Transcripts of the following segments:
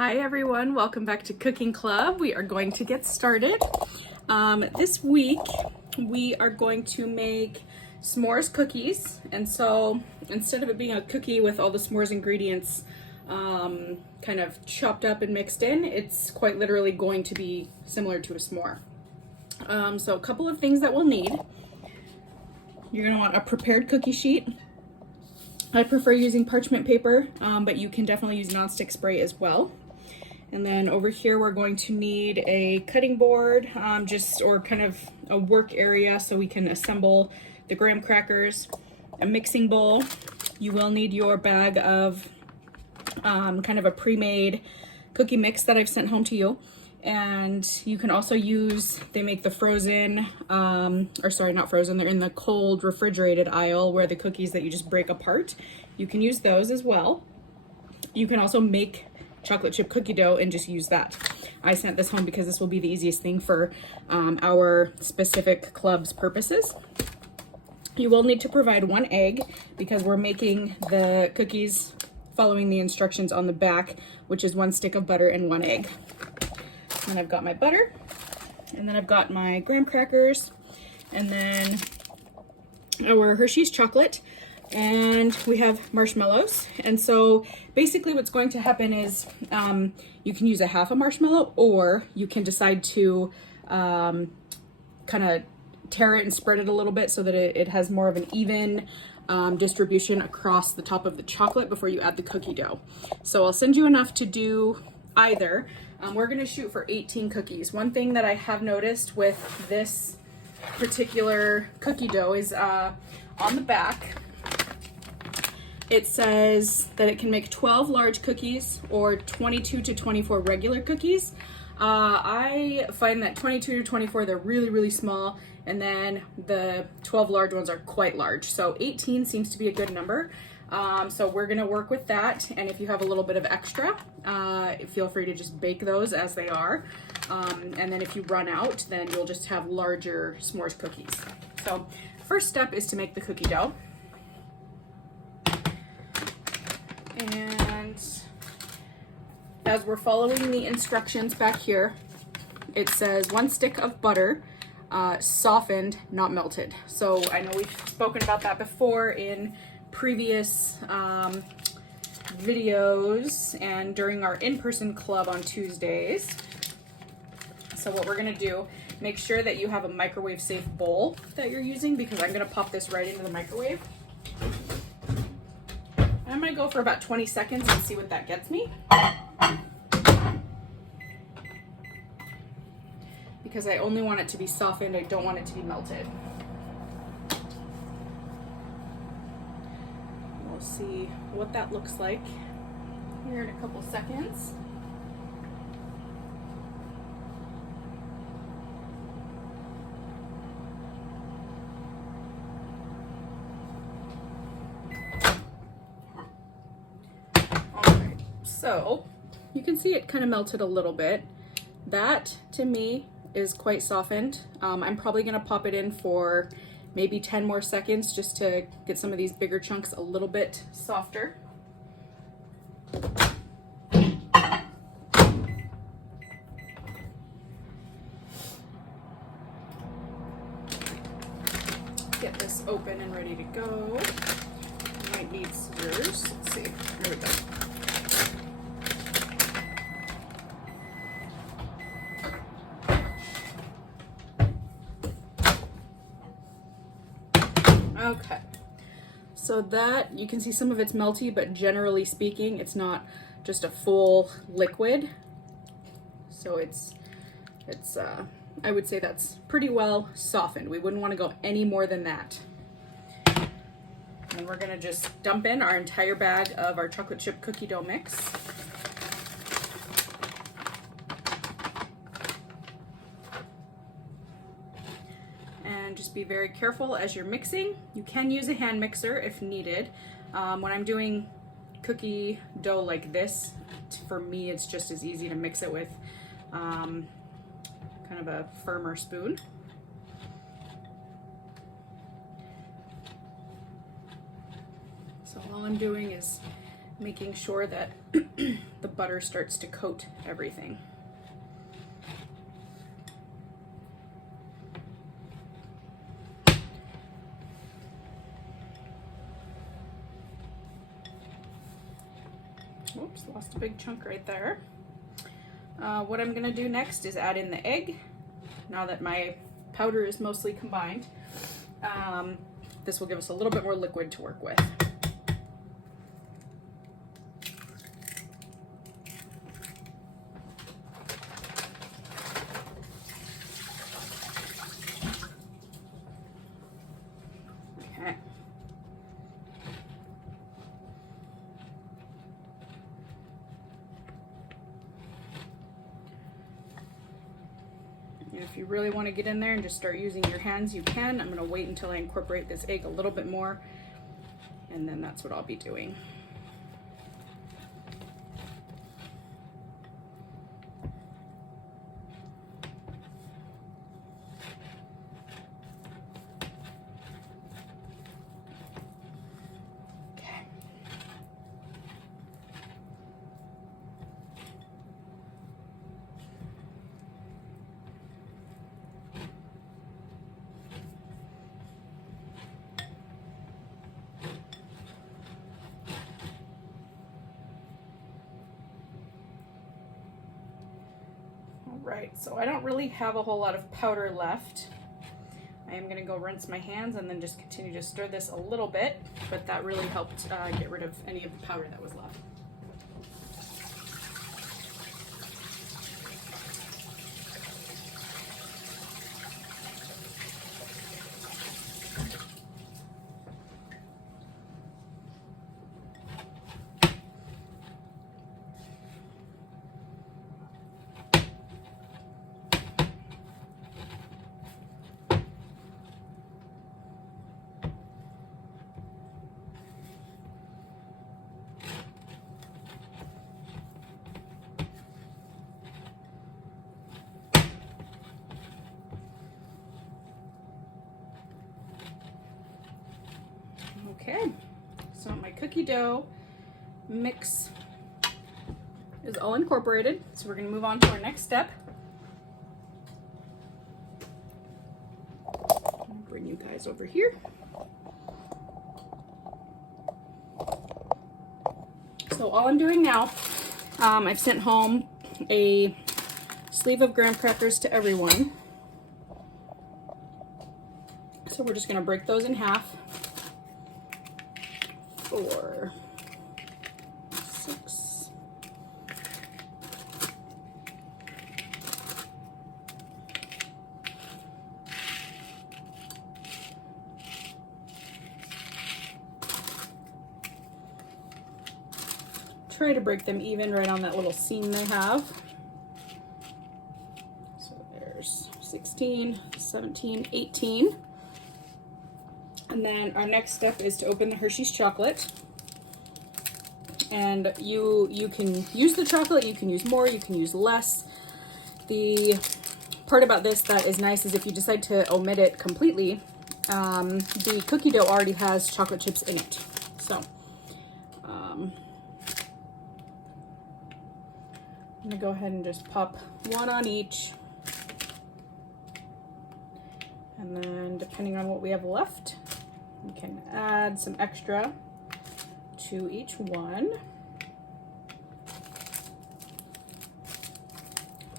Hi everyone, welcome back to Cooking Club. We are going to get started. This week we are going to make s'mores cookies, and so instead of it being a cookie with all the s'mores ingredients kind of chopped up and mixed in, it's quite literally going to be similar to a s'more. So a couple of things that we'll need. You're going to want a prepared cookie sheet. I prefer using parchment paper, but you can definitely use nonstick spray as well. And then over here, we're going to need a cutting board, or kind of a work area so we can assemble the graham crackers, a mixing bowl. You will need your bag of kind of a pre-made cookie mix that I've sent home to you. And you can also use, they make the frozen, or sorry, not frozen, they're in the cold refrigerated aisle where the cookies that you just break apart. You can use those as well. You can also make chocolate chip cookie dough and just use that. I sent this home because this will be the easiest thing for our specific club's purposes. You will need to provide one egg because we're making the cookies following the instructions on the back, which is 1 stick of butter and 1 egg. And I've got my butter, and then I've got my graham crackers, and then our Hershey's chocolate, and we have marshmallows. And so basically what's going to happen is you can use a half a marshmallow, or you can decide to kind of tear it and spread it a little bit so that it has more of an even distribution across the top of the chocolate before you add the cookie dough. So I'll send you enough to do either. We're gonna shoot for 18 cookies. One thing that I have noticed with this particular cookie dough is on the back, it says that it can make 12 large cookies or 22 to 24 regular cookies. I find that 22 to 24, they're really, really small, and then the 12 large ones are quite large. So 18 seems to be a good number. So we're gonna work with that, and if you have a little bit of extra, feel free to just bake those as they are. And then if you run out, then you'll just have larger s'mores cookies. So first step is to make the cookie dough. And as we're following the instructions back here, it says 1 stick of butter, softened, not melted. So I know we've spoken about that before in previous videos and during our in-person club on Tuesdays. So what we're gonna do, make sure that you have a microwave safe bowl that you're using, because I'm gonna pop this right into the microwave. I'm gonna go for about 20 seconds and see what that gets me. Because I only want it to be softened, I don't want it to be melted. We'll see what that looks like here in a couple seconds. So you can see it kind of melted a little bit. That to me is quite softened. I'm probably gonna pop it in for maybe 10 more seconds just to get some of these bigger chunks a little bit softer. Get this open and ready to go. Might need scissors. Let's see. There we go. Okay, so that, you can see some of it's melty, but generally speaking, it's not just a full liquid. So it's I would say that's pretty well softened. We wouldn't want to go any more than that. And we're gonna just dump in our entire bag of our chocolate chip cookie dough mix. And just be very careful as you're mixing. You can use a hand mixer if needed. When I'm doing cookie dough like this, for me it's just as easy to mix it with kind of a firmer spoon. So all I'm doing is making sure that the butter starts to coat everything. Oops, lost a big chunk right there. What I'm gonna do next is add in the egg. Now that my powder is mostly combined, this will give us a little bit more liquid to work with. Okay. And if you really want to get in there and just start using your hands, you can. I'm going to wait until I incorporate this egg a little bit more, and then that's what I'll be doing. Right, so I don't really have a whole lot of powder left. I am gonna go rinse my hands and then just continue to stir this a little bit, but that really helped get rid of any of the powder that was left. Okay, so my cookie dough mix is all incorporated, so we're going to move on to our next step. I'll bring you guys over here. So all I'm doing now, I've sent home a sleeve of graham crackers to everyone. So we're just going to break those in half. 4, 6, 7. Try to break them even right on that little seam they have. So there's 16, 17, 18. And then our next step is to open the Hershey's chocolate. And you can use the chocolate, you can use more, you can use less. The part about this that is nice is if you decide to omit it completely, the cookie dough already has chocolate chips in it. So I'm gonna go ahead and just pop one on each. And then depending on what we have left, we can add some extra to each one.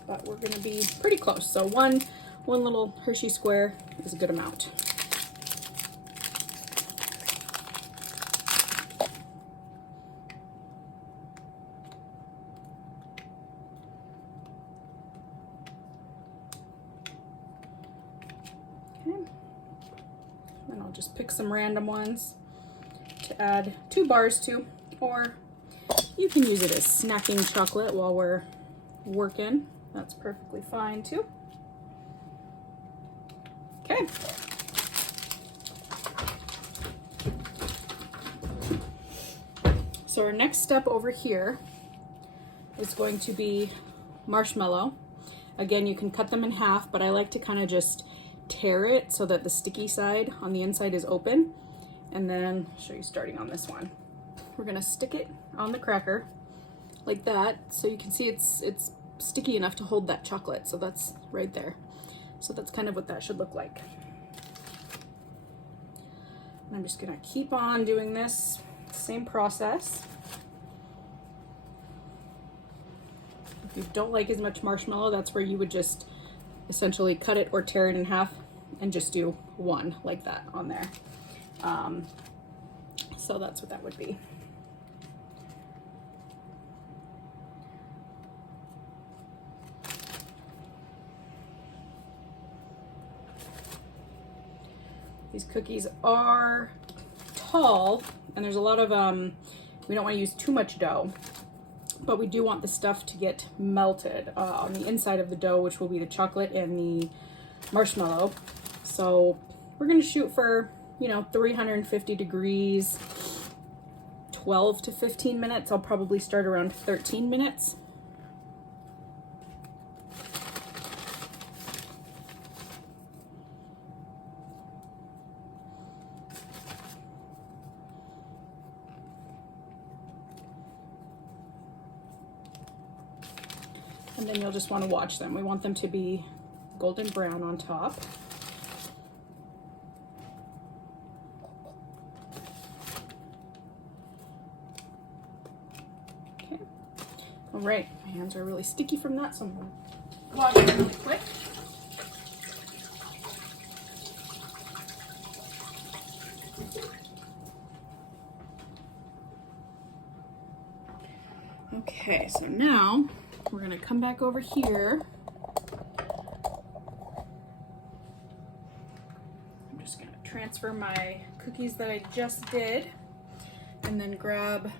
But we're gonna be pretty close. So one little Hershey square is a good amount. And I'll just pick some random ones to add 2 bars to, or you can use it as snacking chocolate while we're working. That's perfectly fine too. Okay. So our next step over here is going to be marshmallow. Again, you can cut them in half, but I like to kind of just tear it so that the sticky side on the inside is open. And then I'll show you starting on this one. we're gonna stick it on the cracker like that, so you can see it's sticky enough to hold that chocolate. So that's right there. So that's kind of what that should look like. And I'm just gonna keep on doing this same process. If you don't like as much marshmallow, that's where you would just essentially cut it or tear it in half and just do one like that on there. So that's what that would be. These cookies are tall, and there's a lot of, we don't want to use too much dough, but we do want the stuff to get melted on the inside of the dough, which will be the chocolate and the marshmallow. So we're going to shoot for, 350 degrees, 12 to 15 minutes. I'll probably start around 13 minutes. And then you'll just want to watch them. We want them to be golden brown on top. Okay. All right, my hands are really sticky from that, so I'm going to wash them really quick. Okay, so now we're gonna come back over here. I'm just gonna transfer my cookies that I just did and then grab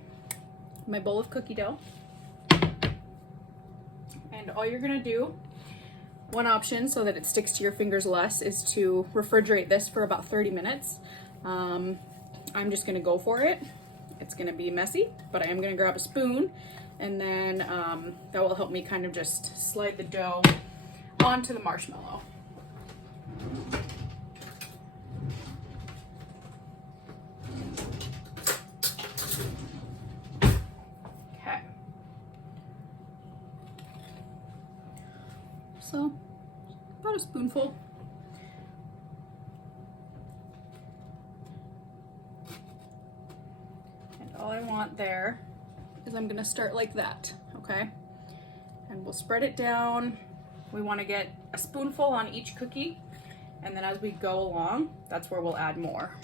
my bowl of cookie dough. And all you're gonna do, one option so that it sticks to your fingers less, is to refrigerate this for about 30 minutes. I'm just gonna go for it. It's gonna be messy, but I am gonna grab a spoon, and then that will help me kind of just slide the dough onto the marshmallow. Okay. So, about a spoonful. And all I want there is I'm gonna start like that, okay? And we'll spread it down. We wanna get a spoonful on each cookie, and then as we go along, that's where we'll add more.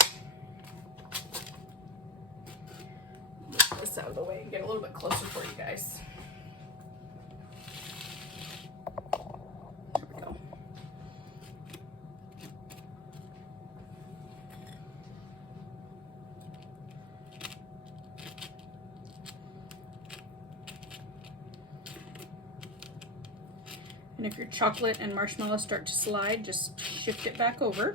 Get this out of the way and get a little bit closer for you guys. There we go. And if your chocolate and marshmallow start to slide, just shift it back over.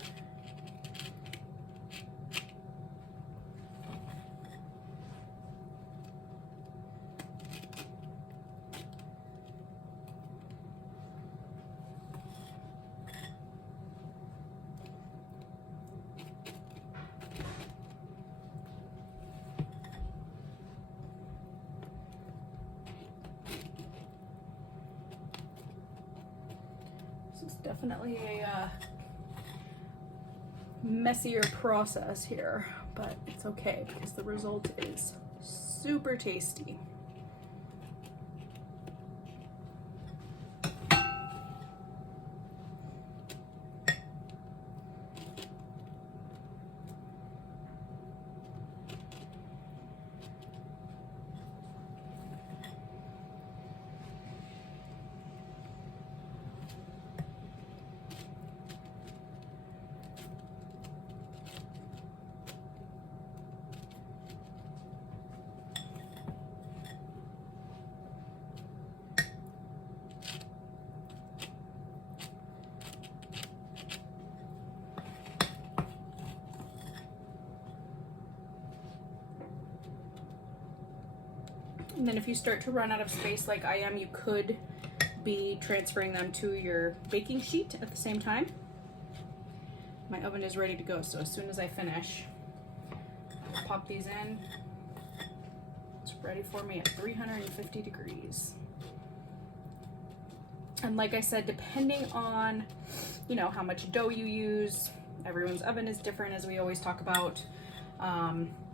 It's definitely a messier process here, but it's okay because the result is super tasty. And then if you start to run out of space like I am, you could be transferring them to your baking sheet at the same time. My oven is ready to go, so as soon as I finish, I'll pop these in. ready for me at 350 degrees. And like I said, depending on, you know, how much dough you use, everyone's oven is different, as we always talk about.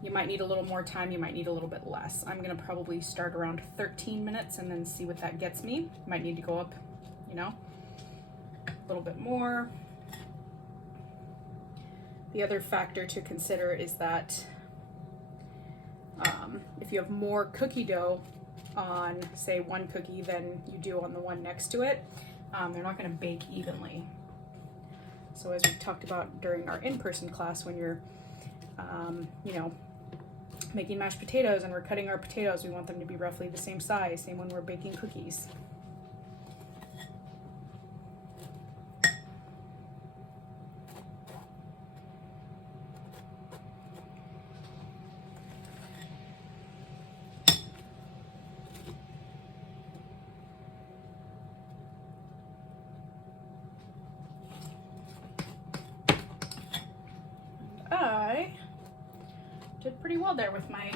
You might need a little more time, you might need a little bit less. I'm gonna probably start around 13 minutes and then see what that gets me. Might need to go up, you know, a little bit more. The other factor to consider is that if you have more cookie dough on, say, one cookie than you do on the one next to it, they're not going to bake evenly. So as we talked about during our in-person class, when you're, you know, making mashed potatoes and we're cutting our potatoes, we want them to be roughly the same size, same when we're baking cookies. I did pretty well there with my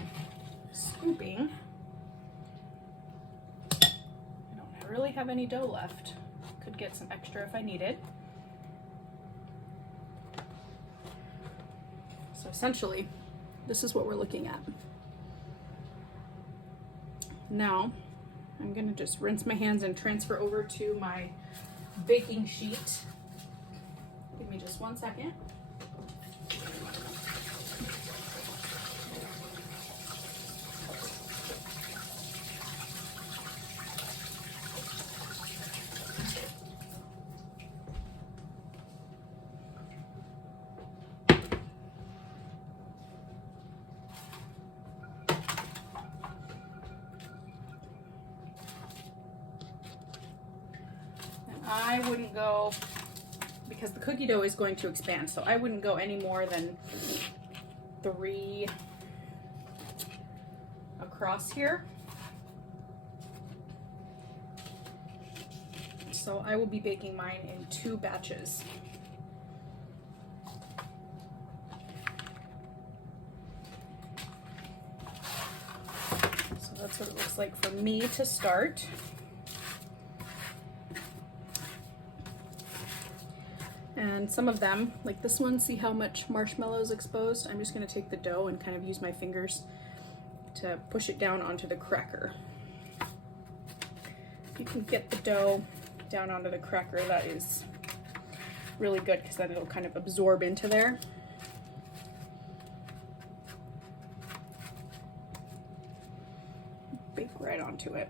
scooping. I don't really have any dough left. Could get some extra if I need it. So essentially, this is what we're looking at. Now, I'm gonna just rinse my hands and transfer over to my baking sheet. Give me just 1 second. I wouldn't go, because the cookie dough is going to expand, so I wouldn't go any more than 3 across here. So I will be baking mine in 2 batches. So that's what it looks like for me to start. And some of them, like this one, see how much marshmallow is exposed? I'm just going to take the dough and kind of use my fingers to push it down onto the cracker. If you can get the dough down onto the cracker, that is really good, because then it'll kind of absorb into there. Bake right onto it.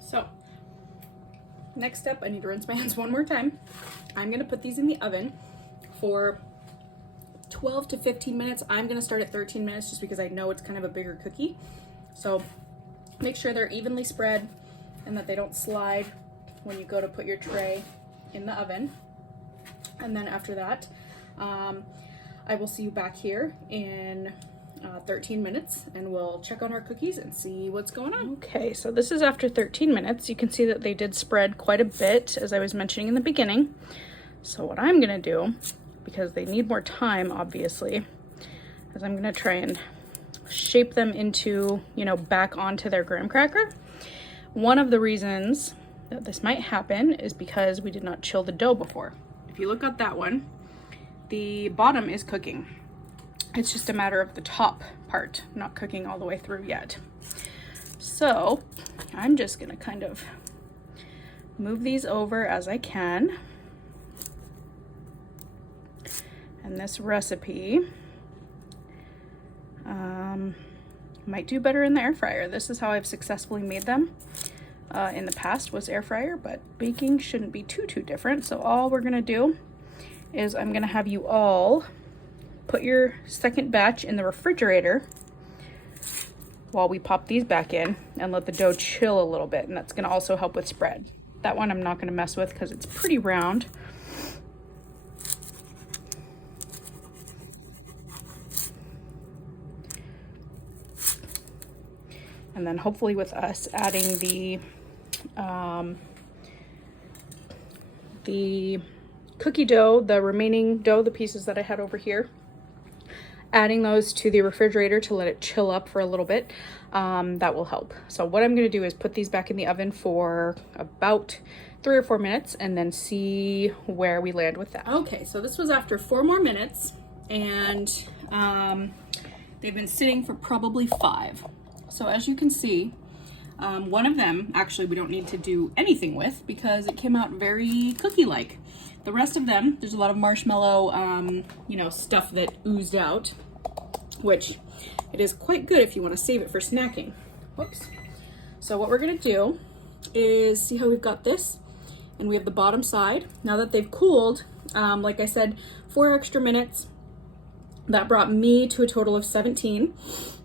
So, next step, I need to rinse my hands one more time. I'm gonna put these in the oven for 12 to 15 minutes. I'm gonna start at 13 minutes just because I know it's kind of a bigger cookie. So make sure they're evenly spread and that they don't slide when you go to put your tray in the oven. And then after that, I will see you back here in 13 minutes and we'll check on our cookies and see what's going on. Okay, so this is after 13 minutes. You can see that they did spread quite a bit, as I was mentioning in the beginning. So what I'm gonna do, because they need more time obviously, is I'm gonna try and shape them into, you know, back onto their graham cracker. One of the reasons that this might happen is because we did not chill the dough before. If you look at that one, the bottom is cooking. It's just a matter of the top part not cooking all the way through yet. So I'm just gonna kind of move these over as I can. And this recipe might do better in the air fryer. This is how I've successfully made them in the past, was air fryer, but baking shouldn't be too different. So all we're gonna do is I'm gonna have you all put your second batch in the refrigerator while we pop these back in and let the dough chill a little bit, and that's gonna also help with spread. That one I'm not gonna mess with because it's pretty round. And then hopefully with us adding the cookie dough, the remaining dough, the pieces that I had over here, adding those to the refrigerator to let it chill up for a little bit, that will help. So what I'm gonna do is put these back in the oven for about 3 or 4 minutes and then see where we land with that. Okay, so this was after 4 more minutes, and they've been sitting for probably 5. So as you can see, one of them, actually we don't need to do anything with because it came out very cookie-like. The rest of them, there's a lot of marshmallow, you know, stuff that oozed out, which it is quite good if you want to save it for snacking. Whoops. So what we're gonna do is, see how we've got this? And we have the bottom side. Now that they've cooled, like I said, 4 extra minutes. That brought me to a total of 17.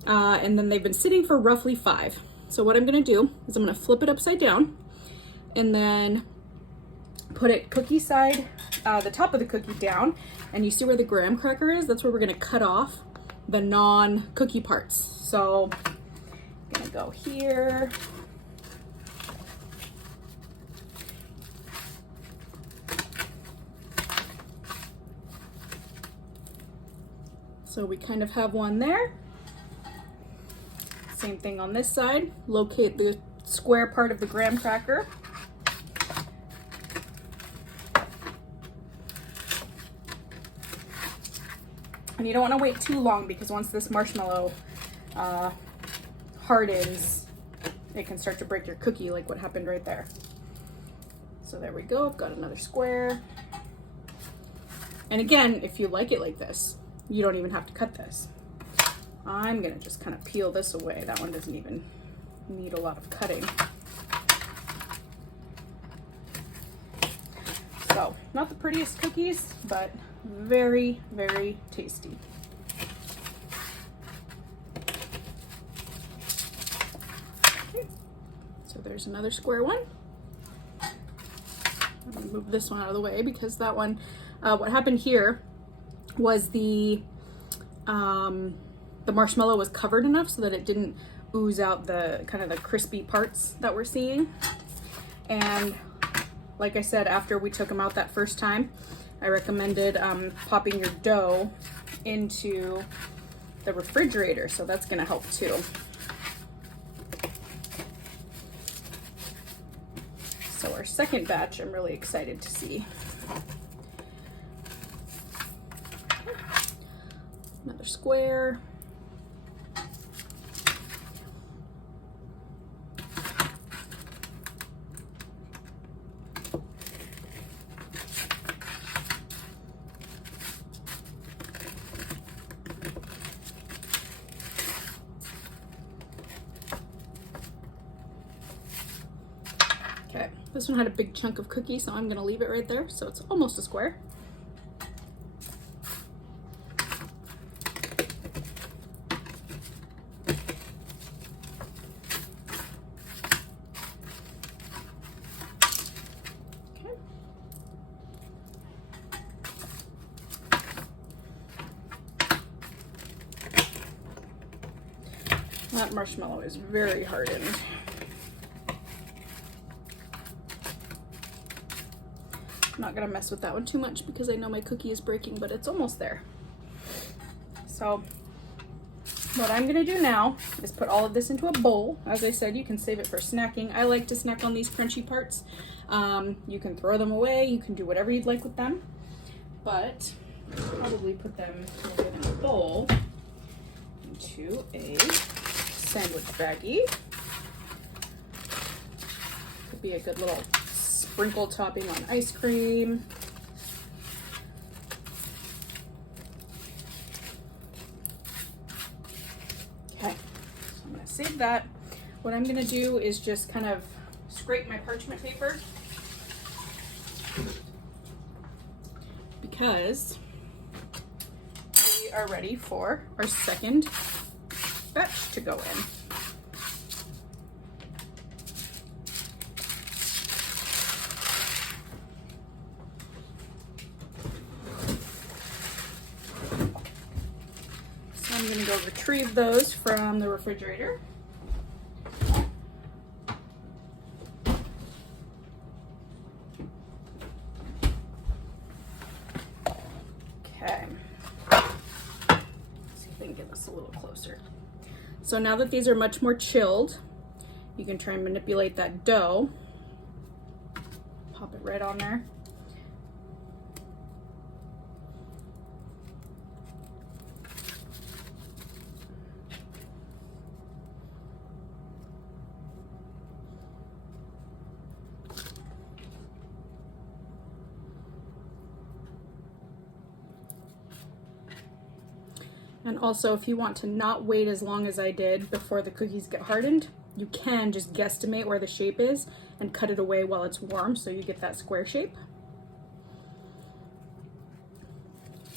And then they've been sitting for roughly 5. So what I'm gonna do is I'm gonna flip it upside down and then put it cookie side, the top of the cookie down, and you see where the graham cracker is? That's where we're gonna cut off the non-cookie parts. So I'm gonna go here. So we kind of have one there. Same thing on this side. Locate the square part of the graham cracker. And you don't want to wait too long because once this marshmallow hardens, it can start to break your cookie like what happened right there. So there we go, I've got another square. And again, if you like it like this, you don't even have to cut this. I'm gonna just kind of peel this away. That one doesn't even need a lot of cutting. So, not the prettiest cookies, but very, very tasty. Okay. So there's another square one. I'm gonna move this one out of the way because that one, what happened here was the marshmallow was covered enough so that it didn't ooze out the kind of the crispy parts that we're seeing. And like I said, after we took them out that first time, I recommended popping your dough into the refrigerator, so that's gonna help too. So our second batch, I'm really excited to see. Another square. Okay, this one had a big chunk of cookie, so I'm gonna leave it right there, so it's almost a square. That marshmallow is very hardened. I'm not gonna mess with that one too much because I know my cookie is breaking, but it's almost there. So what I'm gonna do now is put all of this into a bowl. As I said, you can save it for snacking. I like to snack on these crunchy parts. You can throw them away, you can do whatever you'd like with them, but I'll probably put them in a bowl into a sandwich baggie. Could be a good little sprinkle topping on ice cream. Okay, so I'm gonna save that. What I'm gonna do is just kind of scrape my parchment paper because we are ready for our second batch to go in. So I'm going to go retrieve those from the refrigerator. me get this a little closer. So now that these are much more chilled, you can try and manipulate that dough. Pop it right on there. And also, if you want to not wait as long as I did before the cookies get hardened, you can just guesstimate where the shape is and cut it away while it's warm so you get that square shape.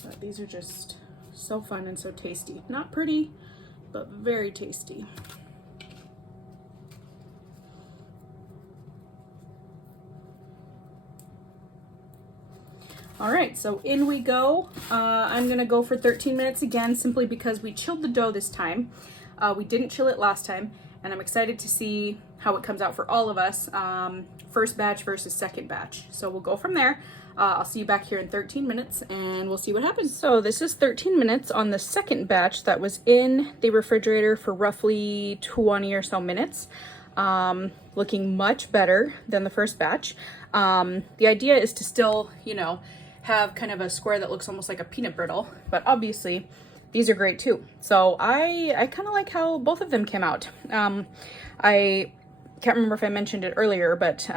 But these are just so fun and so tasty. Not pretty, but very tasty. All right, so in we go. I'm gonna go for 13 minutes again, simply because we chilled the dough this time. We didn't chill it last time, and I'm excited to see how it comes out for all of us. First batch versus second batch. So we'll go from there. I'll see you back here in 13 minutes and we'll see what happens. So this is 13 minutes on the second batch that was in the refrigerator for roughly 20 or so minutes. Looking much better than the first batch. The idea is to still, you know, have kind of a square that looks almost like a peanut brittle, but obviously these are great too. So I kind of like how both of them came out. I can't remember if I mentioned it earlier, but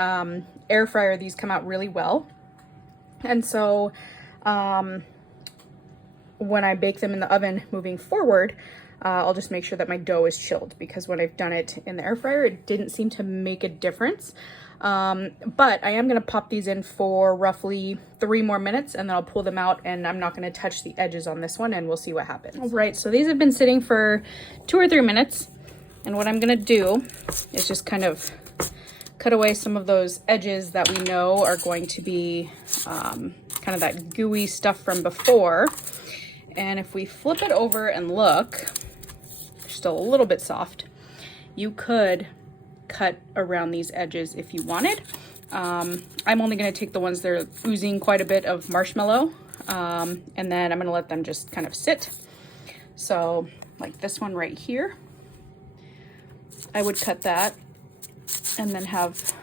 air fryer, these come out really well. And so when I bake them in the oven moving forward, I'll just make sure that my dough is chilled, because when I've done it in the air fryer, it didn't seem to make a difference. But I am going to pop these in for roughly 3 more minutes, and then I'll pull them out, and I'm not going to touch the edges on this one, and we'll see what happens. All right, so these have been sitting for 2 or 3 minutes, and what I'm going to do is just kind of cut away some of those edges that we know are going to be kind of that gooey stuff from before. And if we flip it over and look, they're still a little bit soft. You could cut around these edges if you wanted. I'm only going to take the ones that are oozing quite a bit of marshmallow, and then I'm going to let them just kind of sit. So like this one right here, I would cut that and then have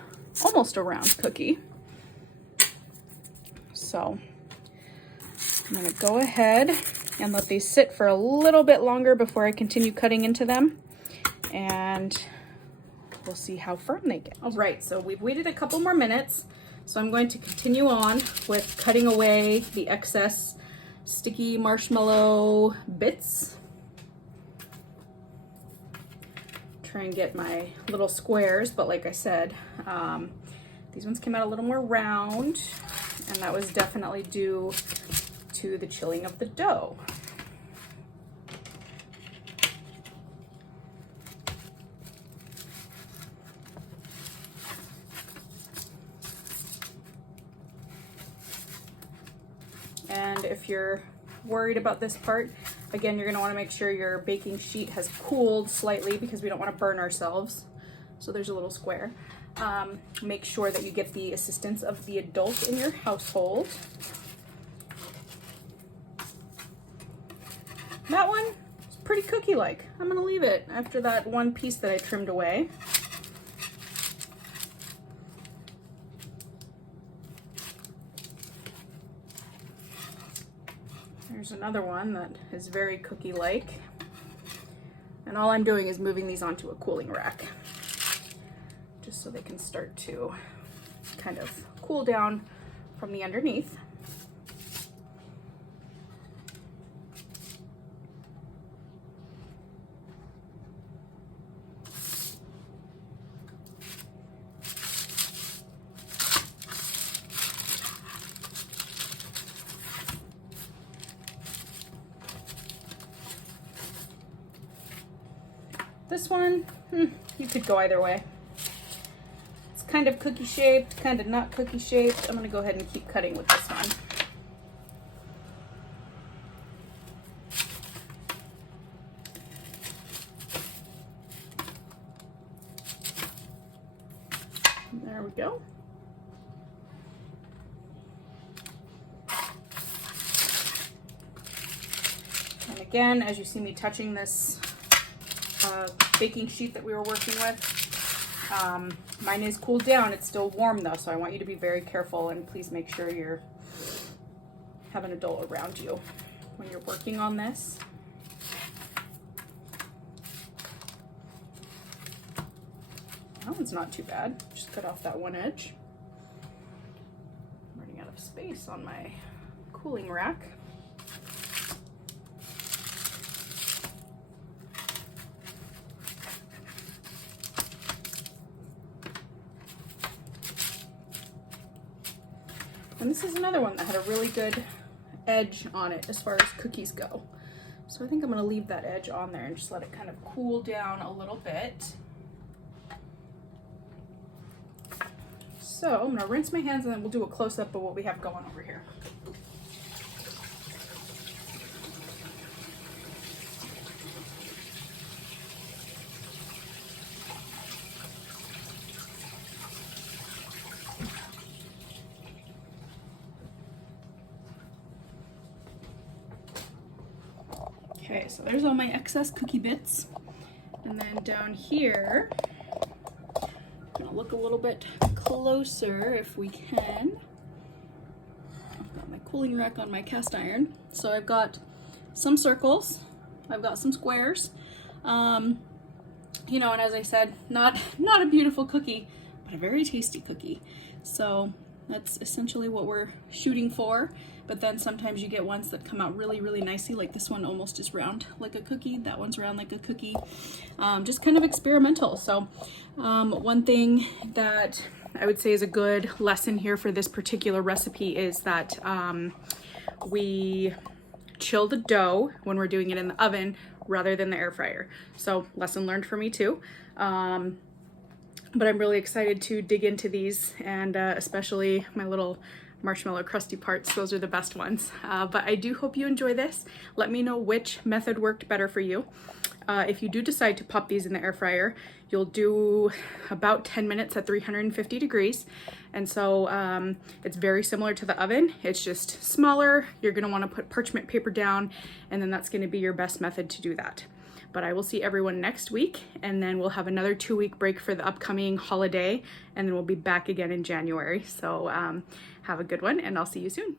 almost a round cookie. So I'm going to go ahead and let these sit for a little bit longer before I continue cutting into them, and we'll see how firm they get. All right, so we've waited a couple more minutes, so I'm going to continue on with cutting away the excess sticky marshmallow bits. Try and get my little squares, but like I said, these ones came out a little more round, and that was definitely due to the chilling of the dough. And if you're worried about this part, again, you're going to want to make sure your baking sheet has cooled slightly, because we don't want to burn ourselves. So there's a little square. Make sure that you get the assistance of the adult in your household. That one is pretty cookie-like. I'm going to leave it after that one piece that I trimmed away. There's another one that is very cookie-like. And all I'm doing is moving these onto a cooling rack, just so they can start to kind of cool down from the underneath. This one, you could go either way. It's kind of cookie shaped, kind of not cookie shaped. I'm gonna go ahead and keep cutting with this one. There we go. again, as you see me touching this baking sheet that we were working with, mine is cooled down. It's still warm though, so I want you to be very careful, and please make sure you have an adult around you when you're working on this. That one's not too bad. Just cut off that one edge. I'm running out of space on my cooling rack. And this is another one that had a really good edge on it as far as cookies go. So I think I'm gonna leave that edge on there and just let it kind of cool down a little bit. So I'm gonna rinse my hands and then we'll do a close-up of what we have going over here. Okay, so there's all my excess cookie bits. And then down here, I'm gonna look a little bit closer if we can. I've got my cooling rack on my cast iron. So I've got some circles, I've got some squares. You know, and as I said, not a beautiful cookie, but a very tasty cookie. So that's essentially what we're shooting for. But then sometimes you get ones that come out really, really nicely, like this one almost is round like a cookie. That one's round like a cookie. Just kind of experimental. So one thing that I would say is a good lesson here for this particular recipe is that we chill the dough when we're doing it in the oven rather than the air fryer. So lesson learned for me too. But I'm really excited to dig into these, and especially my little marshmallow crusty parts. Those are the best ones. But I do hope you enjoy this. Let me know which method worked better for you. If you do decide to pop these in the air fryer, you'll do about 10 minutes at 350 degrees. And so it's very similar to the oven. It's just smaller. You're gonna wanna put parchment paper down, and then that's gonna be your best method to do that. But I will see everyone next week, and then we'll have another 2-week break for the upcoming holiday, and then we'll be back again in January. So have a good one, and I'll see you soon.